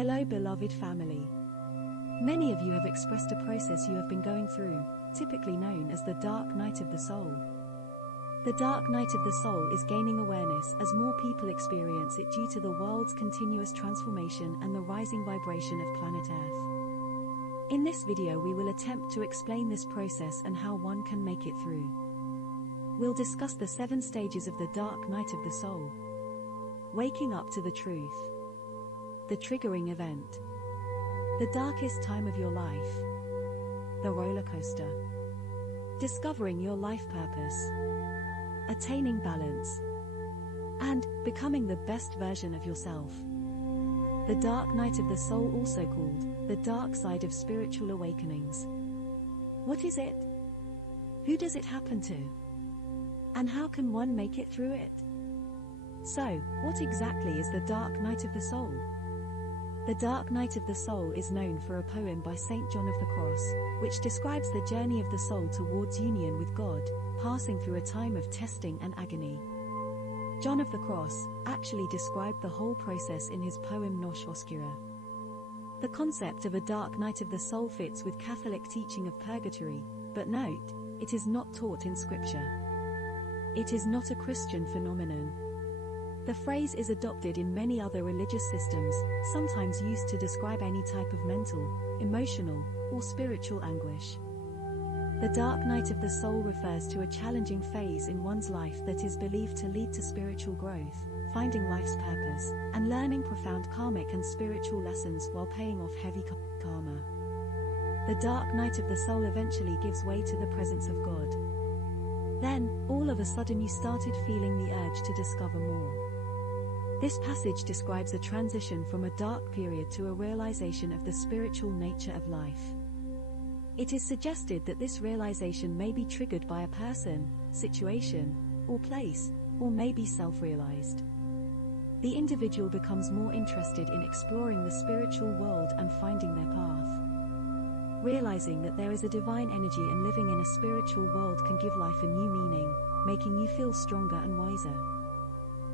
Hello beloved family. Many of you have expressed a process you have been going through, typically known as the dark night of the soul. The dark night of the soul is gaining awareness as more people experience it due to the world's continuous transformation and the rising vibration of planet Earth. In this video we will attempt to explain this process and how one can make it through. We'll discuss the 7 stages of the dark night of the soul. Waking up to the truth. The triggering event. The darkest time of your life. The roller coaster. Discovering your life purpose. Attaining balance. And becoming the best version of yourself. The dark night of the soul, also called the dark side of spiritual awakenings. What is it? Who does it happen to? And how can one make it through it? So, what exactly is the dark night of the soul? The dark night of the soul is known for a poem by Saint John of the Cross, which describes the journey of the soul towards union with God, passing through a time of testing and agony. John of the Cross actually described the whole process in his poem Noche Oscura. The concept of a dark night of the soul fits with Catholic teaching of purgatory, but note, it is not taught in Scripture. It is not a Christian phenomenon. The phrase is adopted in many other religious systems, sometimes used to describe any type of mental, emotional, or spiritual anguish. The dark night of the soul refers to a challenging phase in one's life that is believed to lead to spiritual growth, finding life's purpose, and learning profound karmic and spiritual lessons while paying off heavy karma. The dark night of the soul eventually gives way to the presence of God. Then, all of a sudden you started feeling the urge to discover more. This passage describes a transition from a dark period to a realization of the spiritual nature of life. It is suggested that this realization may be triggered by a person, situation, or place, or may be self-realized. The individual becomes more interested in exploring the spiritual world and finding their path. Realizing that there is a divine energy and living in a spiritual world can give life a new meaning, making you feel stronger and wiser.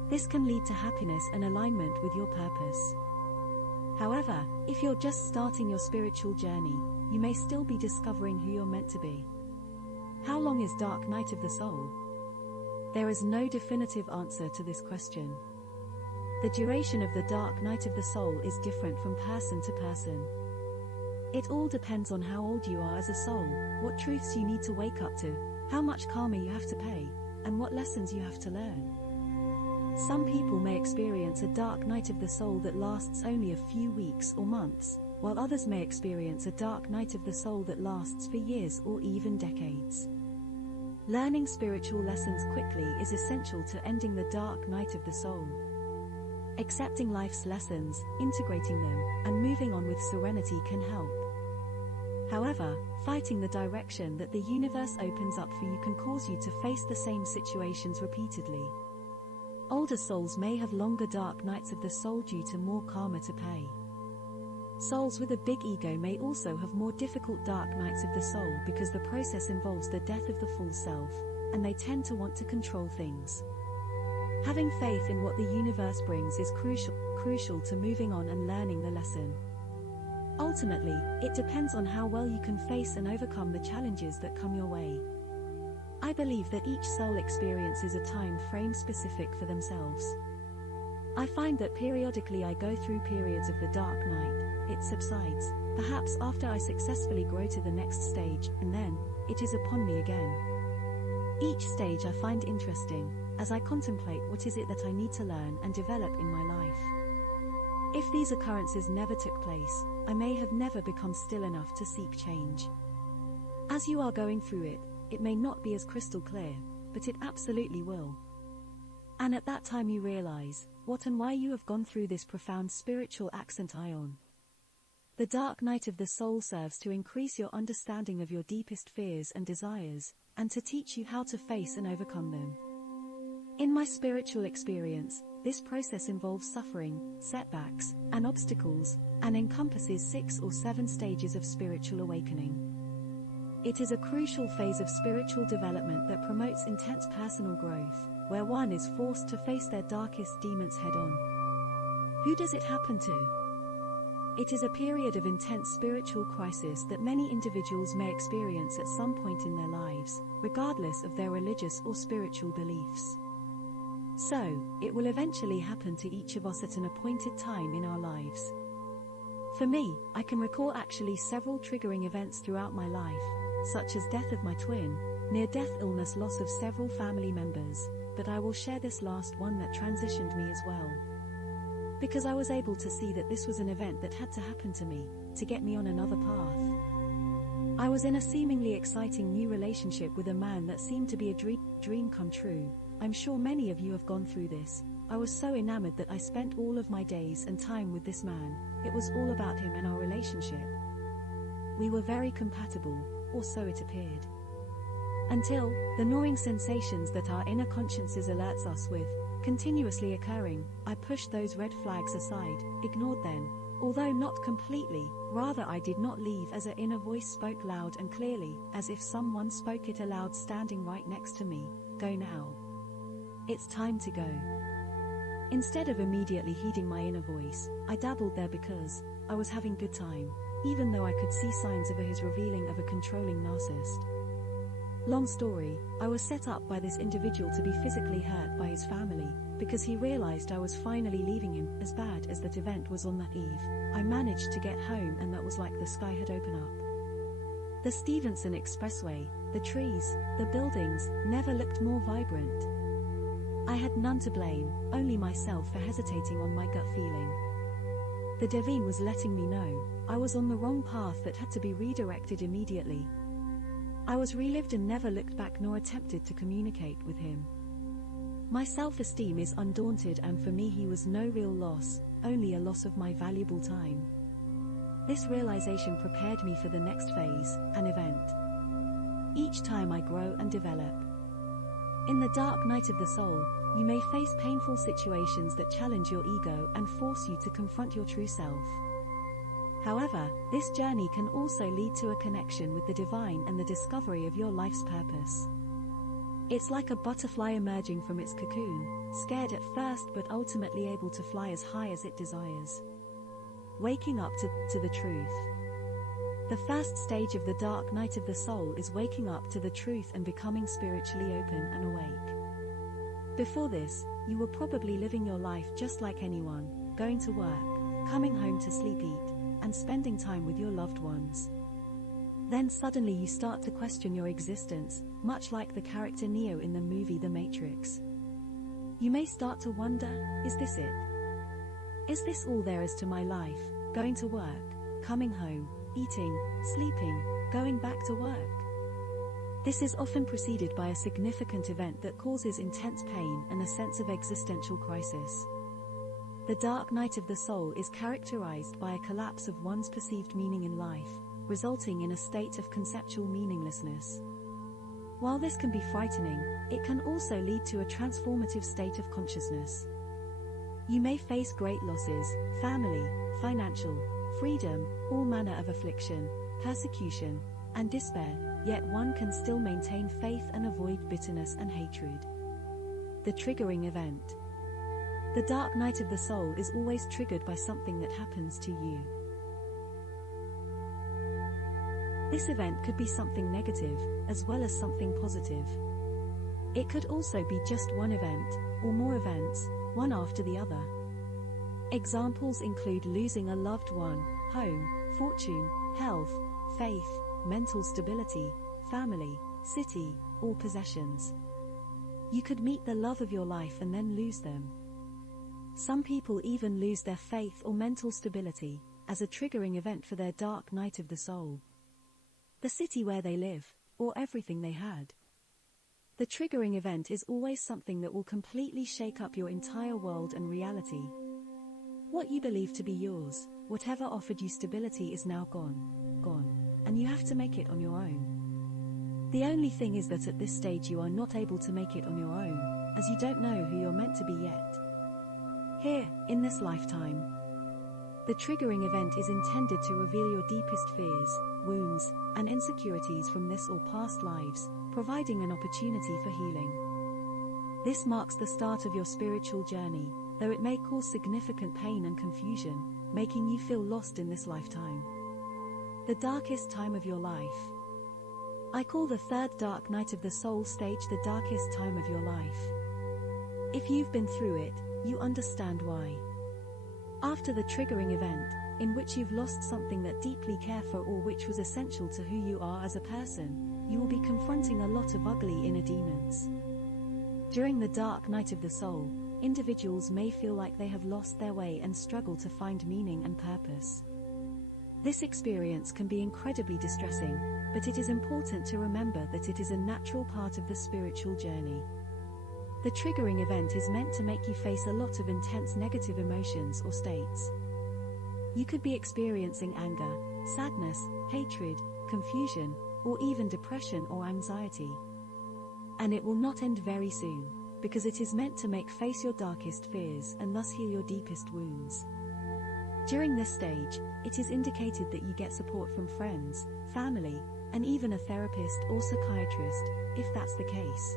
This can lead to happiness and alignment with your purpose. However, if you're just starting your spiritual journey, you may still be discovering who you're meant to be. How long is dark night of the soul? There is no definitive answer to this question. The duration of the dark night of the soul is different from person to person. It all depends on how old you are as a soul, what truths you need to wake up to, how much karma you have to pay, and what lessons you have to learn. Some people may experience a dark night of the soul that lasts only a few weeks or months, while others may experience a dark night of the soul that lasts for years or even decades. Learning spiritual lessons quickly is essential to ending the dark night of the soul. Accepting life's lessons, integrating them, and moving on with serenity can help. However, fighting the direction that the universe opens up for you can cause you to face the same situations repeatedly. Older souls may have longer dark nights of the soul due to more karma to pay. Souls with a big ego may also have more difficult dark nights of the soul because the process involves the death of the full self, and they tend to want to control things. Having faith in what the universe brings is crucial to moving on and learning the lesson. Ultimately, it depends on how well you can face and overcome the challenges that come your way. I believe that each soul experiences a time frame specific for themselves. I find that periodically I go through periods of the dark night, it subsides, perhaps after I successfully grow to the next stage, and then, it is upon me again. Each stage I find interesting, as I contemplate what is it that I need to learn and develop in my life. If these occurrences never took place, I may have never become still enough to seek change. As you are going through it, it may not be as crystal clear, but it absolutely will. And at that time you realize, what and why you have gone through this profound spiritual ascent ion. The dark night of the soul serves to increase your understanding of your deepest fears and desires, and to teach you how to face and overcome them. In my spiritual experience, this process involves suffering, setbacks, and obstacles, and encompasses 6 or 7 stages of spiritual awakening. It is a crucial phase of spiritual development that promotes intense personal growth, where one is forced to face their darkest demons head-on. Who does it happen to? It is a period of intense spiritual crisis that many individuals may experience at some point in their lives, regardless of their religious or spiritual beliefs. So, it will eventually happen to each of us at an appointed time in our lives. For me, I can recall actually several triggering events throughout my life, such as death of my twin, near-death illness, loss of several family members, but I will share this last one that transitioned me as well. Because I was able to see that this was an event that had to happen to me, to get me on another path. I was in a seemingly exciting new relationship with a man that seemed to be a dream come true. I'm sure many of you have gone through this. I was so enamored that I spent all of my days and time with this man. It was all about him and our relationship. We were very compatible, or so it appeared. Until, the gnawing sensations that our inner consciences alerts us with, continuously occurring, I pushed those red flags aside, ignored them, although not completely, rather I did not leave as an inner voice spoke loud and clearly, as if someone spoke it aloud standing right next to me, go now. It's time to go. Instead of immediately heeding my inner voice, I dabbled there because I was having good time, even though I could see signs of his revealing of a controlling narcissist. Long story, I was set up by this individual to be physically hurt by his family, because he realized I was finally leaving him. As bad as that event was on that eve, I managed to get home and that was like the sky had opened up. The Stevenson Expressway, the trees, the buildings, never looked more vibrant. I had none to blame, only myself for hesitating on my gut feeling. The divine was letting me know I was on the wrong path that had to be redirected immediately. I was relived and never looked back nor attempted to communicate with him. My self-esteem is undaunted, and for me he was no real loss, only a loss of my valuable time. This realization prepared me for the next phase, an event. Each time I grow and develop. In the dark night of the soul, you may face painful situations that challenge your ego and force you to confront your true self. However, this journey can also lead to a connection with the divine and the discovery of your life's purpose. It's like a butterfly emerging from its cocoon, scared at first but ultimately able to fly as high as it desires. Waking up to the truth. The first stage of the dark night of the soul is waking up to the truth and becoming spiritually open and awake. Before this, you were probably living your life just like anyone, going to work, coming home to sleep, eat, and spending time with your loved ones. Then suddenly you start to question your existence, much like the character Neo in the movie The Matrix. You may start to wonder, is this it? Is this all there is to my life? Going to work, coming home, eating, sleeping, going back to work. This is often preceded by a significant event that causes intense pain and a sense of existential crisis. The dark night of the soul is characterized by a collapse of one's perceived meaning in life, resulting in a state of conceptual meaninglessness. While this can be frightening, it can also lead to a transformative state of consciousness. You may face great losses, family, financial, freedom, all manner of affliction, persecution, and despair, yet one can still maintain faith and avoid bitterness and hatred. The triggering event. The dark night of the soul is always triggered by something that happens to you. This event could be something negative, as well as something positive. It could also be just one event, or more events, one after the other. Examples include losing a loved one, home, fortune, health, faith, mental stability, family, city, or possessions. You could meet the love of your life and then lose them. Some people even lose their faith or mental stability, as a triggering event for their dark night of the soul. The city where they live, or everything they had. The triggering event is always something that will completely shake up your entire world and reality. What you believe to be yours, whatever offered you stability, is now gone, and you have to make it on your own. The only thing is that at this stage you are not able to make it on your own, as you don't know who you're meant to be yet. Here, in this lifetime. The triggering event is intended to reveal your deepest fears, wounds, and insecurities from this or past lives, providing an opportunity for healing. This marks the start of your spiritual journey, though it may cause significant pain and confusion. making you feel lost in this lifetime. The darkest time of your life. I call the third dark night of the soul stage the darkest time of your life. If you've been through it, you understand why. After the triggering event, in which you've lost something that deeply care for or which was essential to who you are as a person, you will be confronting a lot of ugly inner demons. During the dark night of the soul, individuals may feel like they have lost their way and struggle to find meaning and purpose. This experience can be incredibly distressing, but it is important to remember that it is a natural part of the spiritual journey. The triggering event is meant to make you face a lot of intense negative emotions or states. You could be experiencing anger, sadness, hatred, confusion, or even depression or anxiety. And it will not end very soon, because it is meant to make face your darkest fears and thus heal your deepest wounds. During this stage, it is indicated that you get support from friends, family, and even a therapist or psychiatrist, if that's the case.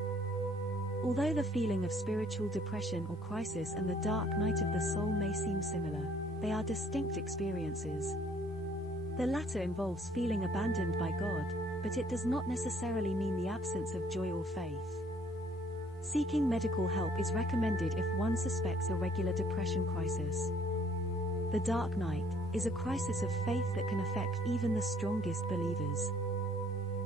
Although the feeling of spiritual depression or crisis and the dark night of the soul may seem similar, they are distinct experiences. The latter involves feeling abandoned by God, but it does not necessarily mean the absence of joy or faith. Seeking medical help is recommended if one suspects a regular depression crisis. The dark night is a crisis of faith that can affect even the strongest believers.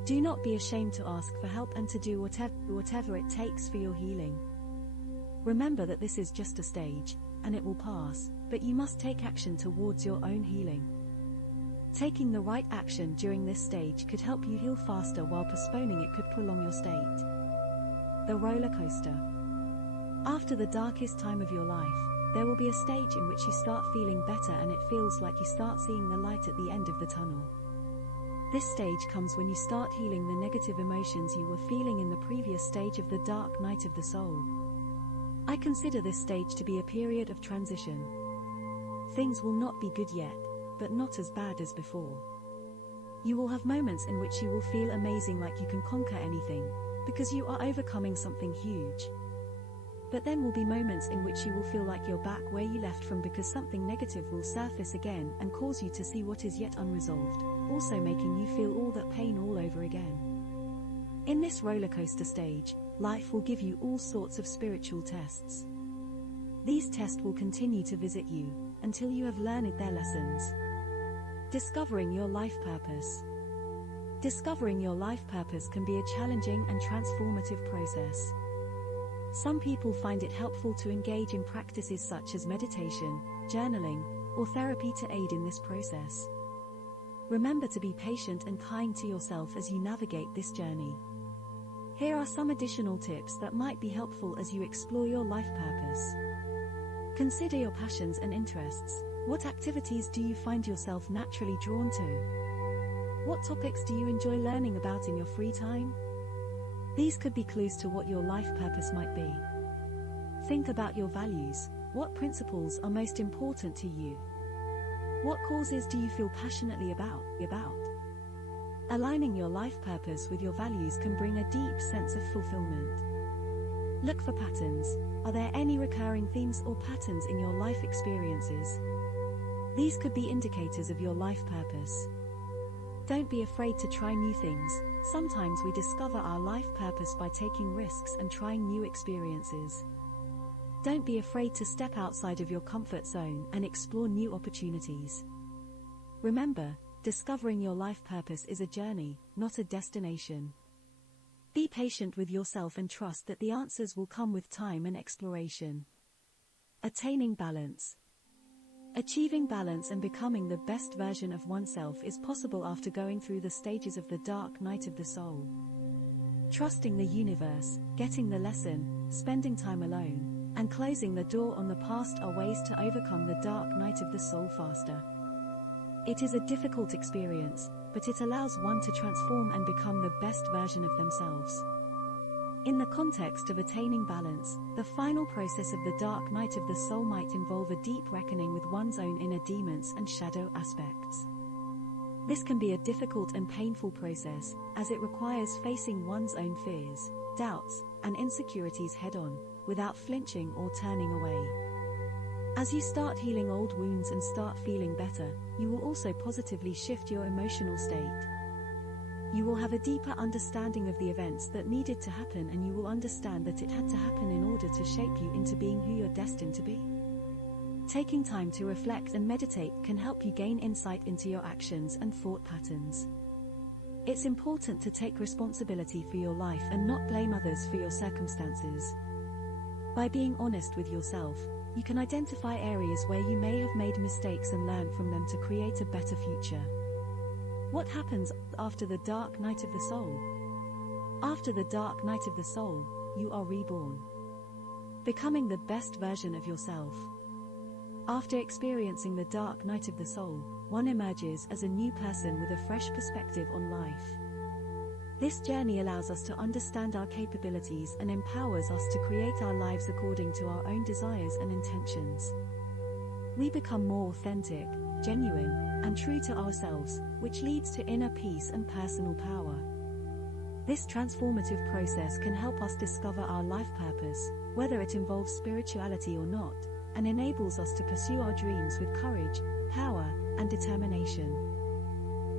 Do not be ashamed to ask for help and to do whatever it takes for your healing. Remember that this is just a stage, and it will pass, but you must take action towards your own healing. Taking the right action during this stage could help you heal faster, while postponing it could prolong your state. The roller coaster. After the darkest time of your life, there will be a stage in which you start feeling better and it feels like you start seeing the light at the end of the tunnel. This stage comes when you start healing the negative emotions you were feeling in the previous stage of the dark night of the soul. I consider this stage to be a period of transition. Things will not be good yet, but not as bad as before. You will have moments in which you will feel amazing, like you can conquer anything, because you are overcoming something huge. But then will be moments in which you will feel like you're back where you left from, because something negative will surface again and cause you to see what is yet unresolved, also making you feel all that pain all over again. In this roller coaster stage, life will give you all sorts of spiritual tests. These tests will continue to visit you until you have learned their lessons. Discovering your life purpose. Discovering your life purpose can be a challenging and transformative process. Some people find it helpful to engage in practices such as meditation, journaling, or therapy to aid in this process. Remember to be patient and kind to yourself as you navigate this journey. Here are some additional tips that might be helpful as you explore your life purpose. Consider your passions and interests. What activities do you find yourself naturally drawn to? What topics do you enjoy learning about in your free time? These could be clues to what your life purpose might be. Think about your values. What principles are most important to you? What causes do you feel passionately about? Aligning your life purpose with your values can bring a deep sense of fulfillment. Look for patterns. Are there any recurring themes or patterns in your life experiences? These could be indicators of your life purpose. Don't be afraid to try new things. Sometimes we discover our life purpose by taking risks and trying new experiences. Don't be afraid to step outside of your comfort zone and explore new opportunities. Remember, discovering your life purpose is a journey, not a destination. Be patient with yourself and trust that the answers will come with time and exploration. Attaining balance. Achieving balance and becoming the best version of oneself is possible after going through the stages of the dark night of the soul. Trusting the universe, getting the lesson, spending time alone, and closing the door on the past are ways to overcome the dark night of the soul faster. It is a difficult experience, but it allows one to transform and become the best version of themselves. In the context of attaining balance, the final process of the dark night of the soul might involve a deep reckoning with one's own inner demons and shadow aspects. This can be a difficult and painful process, as it requires facing one's own fears, doubts, and insecurities head-on, without flinching or turning away. As you start healing old wounds and start feeling better, you will also positively shift your emotional state. You will have a deeper understanding of the events that needed to happen, and you will understand that it had to happen in order to shape you into being who you're destined to be. Taking time to reflect and meditate can help you gain insight into your actions and thought patterns. It's important to take responsibility for your life and not blame others for your circumstances. By being honest with yourself, you can identify areas where you may have made mistakes and learn from them to create a better future. What happens after the dark night of the soul? After the dark night of the soul, you are reborn, becoming the best version of yourself. After experiencing the dark night of the soul, one emerges as a new person with a fresh perspective on life. This journey allows us to understand our capabilities and empowers us to create our lives according to our own desires and intentions. We become more authentic, genuine, and true to ourselves, which leads to inner peace and personal power. This transformative process can help us discover our life purpose, whether it involves spirituality or not, and enables us to pursue our dreams with courage, power, and determination.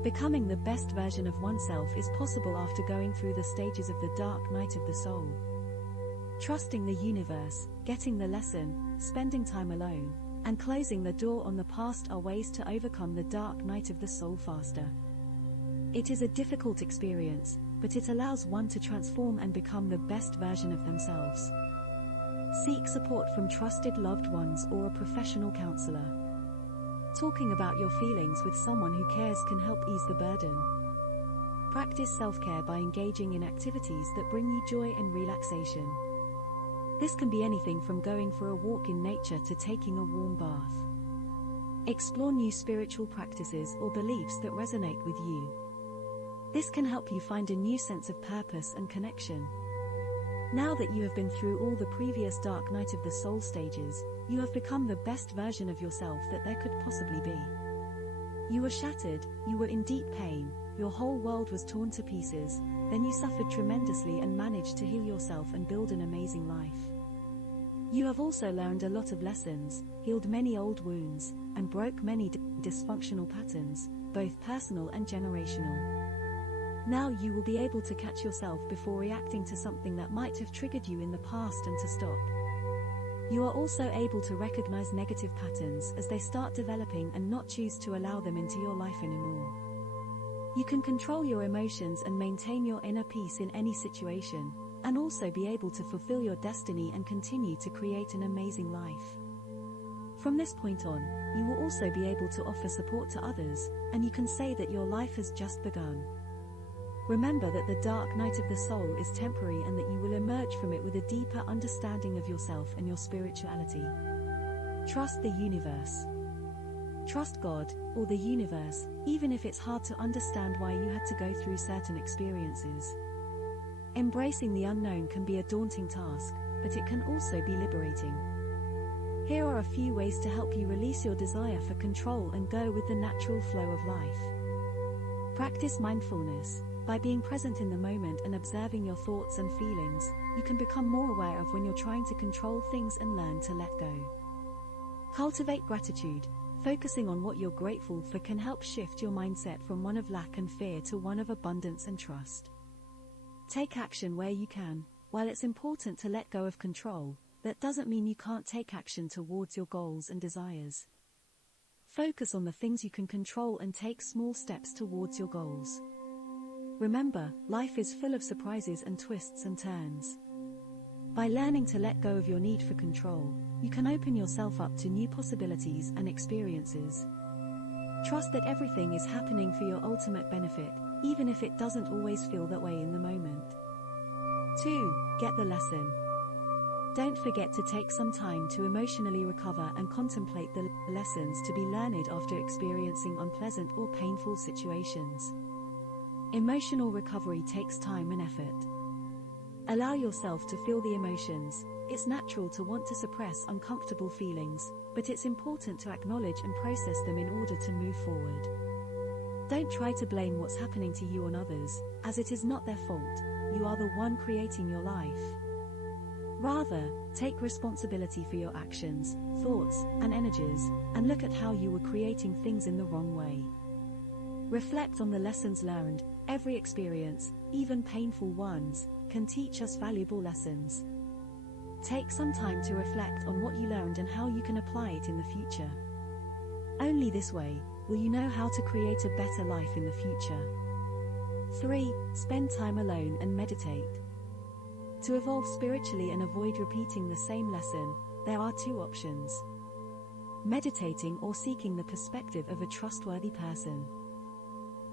Becoming the best version of oneself is possible after going through the stages of the dark night of the soul. Trusting the universe, getting the lesson, spending time alone, and closing the door on the past are ways to overcome the dark night of the soul faster. It is a difficult experience, but it allows one to transform and become the best version of themselves. Seek support from trusted loved ones or a professional counselor. Talking about your feelings with someone who cares can help ease the burden. Practice self-care by engaging in activities that bring you joy and relaxation. This can be anything from going for a walk in nature to taking a warm bath. Explore new spiritual practices or beliefs that resonate with you. This can help you find a new sense of purpose and connection. Now that you have been through all the previous dark night of the soul stages, you have become the best version of yourself that there could possibly be. You were shattered, you were in deep pain, your whole world was torn to pieces, then you suffered tremendously and managed to heal yourself and build an amazing life. You have also learned a lot of lessons, healed many old wounds, and broke many dysfunctional patterns, both personal and generational. Now you will be able to catch yourself before reacting to something that might have triggered you in the past and to stop. You are also able to recognize negative patterns as they start developing and not choose to allow them into your life anymore. You can control your emotions and maintain your inner peace in any situation, and also be able to fulfill your destiny and continue to create an amazing life. From this point on, you will also be able to offer support to others, and you can say that your life has just begun. Remember that the dark night of the soul is temporary and that you will emerge from it with a deeper understanding of yourself and your spirituality. Trust the universe. Trust God, or the universe, even if it's hard to understand why you had to go through certain experiences. Embracing the unknown can be a daunting task, but it can also be liberating. Here are a few ways to help you release your desire for control and go with the natural flow of life. Practice mindfulness. By being present in the moment and observing your thoughts and feelings, you can become more aware of when you're trying to control things and learn to let go. Cultivate gratitude. Focusing on what you're grateful for can help shift your mindset from one of lack and fear to one of abundance and trust. Take action where you can. While it's important to let go of control, that doesn't mean you can't take action towards your goals and desires. Focus on the things you can control and take small steps towards your goals. Remember, life is full of surprises and twists and turns. By learning to let go of your need for control, you can open yourself up to new possibilities and experiences. Trust that everything is happening for your ultimate benefit, even if it doesn't always feel that way in the moment. 2. Get the lesson. Don't forget to take some time to emotionally recover and contemplate the lessons to be learned after experiencing unpleasant or painful situations. Emotional recovery takes time and effort. Allow yourself to feel the emotions. It's natural to want to suppress uncomfortable feelings, but it's important to acknowledge and process them in order to move forward. Don't try to blame what's happening to you on others, as it is not their fault. You are the one creating your life. Rather, take responsibility for your actions, thoughts, and energies, and look at how you were creating things in the wrong way. Reflect on the lessons learned. Every experience, even painful ones, can teach us valuable lessons. Take some time to reflect on what you learned and how you can apply it in the future. Only this way will you know how to create a better life in the future. 3. Spend time alone and meditate. To evolve spiritually and avoid repeating the same lesson, there are two options: meditating or seeking the perspective of a trustworthy person.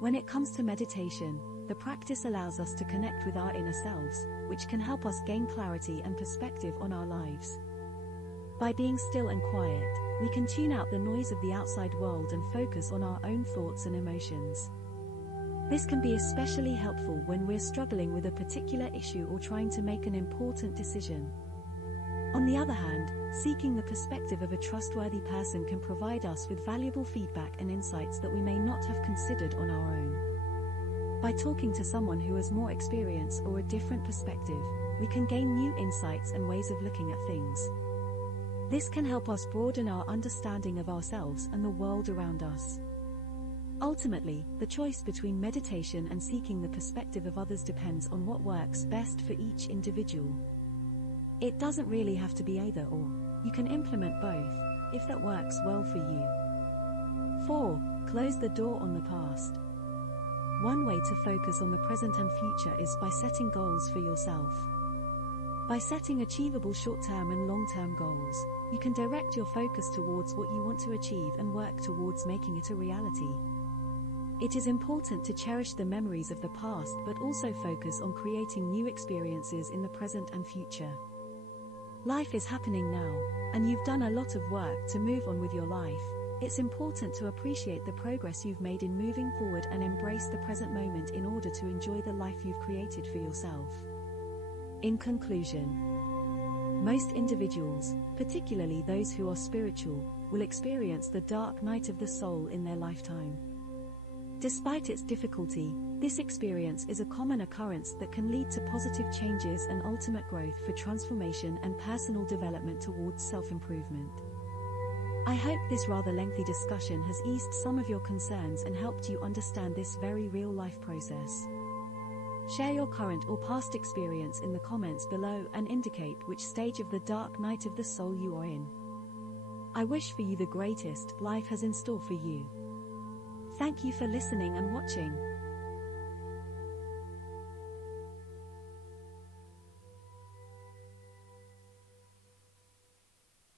When it comes to meditation, the practice allows us to connect with our inner selves, which can help us gain clarity and perspective on our lives. By being still and quiet, we can tune out the noise of the outside world and focus on our own thoughts and emotions. This can be especially helpful when we're struggling with a particular issue or trying to make an important decision. On the other hand, seeking the perspective of a trustworthy person can provide us with valuable feedback and insights that we may not have considered on our own. By talking to someone who has more experience or a different perspective, we can gain new insights and ways of looking at things. This can help us broaden our understanding of ourselves and the world around us. Ultimately, the choice between meditation and seeking the perspective of others depends on what works best for each individual. It doesn't really have to be either or. You can implement both, if that works well for you. 4. Close the door on the past. One way to focus on the present and future is by setting goals for yourself. By setting achievable short-term and long-term goals, you can direct your focus towards what you want to achieve and work towards making it a reality. It is important to cherish the memories of the past but also focus on creating new experiences in the present and future. Life is happening now, and you've done a lot of work to move on with your life. It's important to appreciate the progress you've made in moving forward and embrace the present moment in order to enjoy the life you've created for yourself. In conclusion, most individuals, particularly those who are spiritual, will experience the dark night of the soul in their lifetime. Despite its difficulty, this experience is a common occurrence that can lead to positive changes and ultimate growth for transformation and personal development towards self-improvement. I hope this rather lengthy discussion has eased some of your concerns and helped you understand this very real-life process. Share your current or past experience in the comments below and indicate which stage of the dark night of the soul you are in. I wish for you the greatest life has in store for you. Thank you for listening and watching.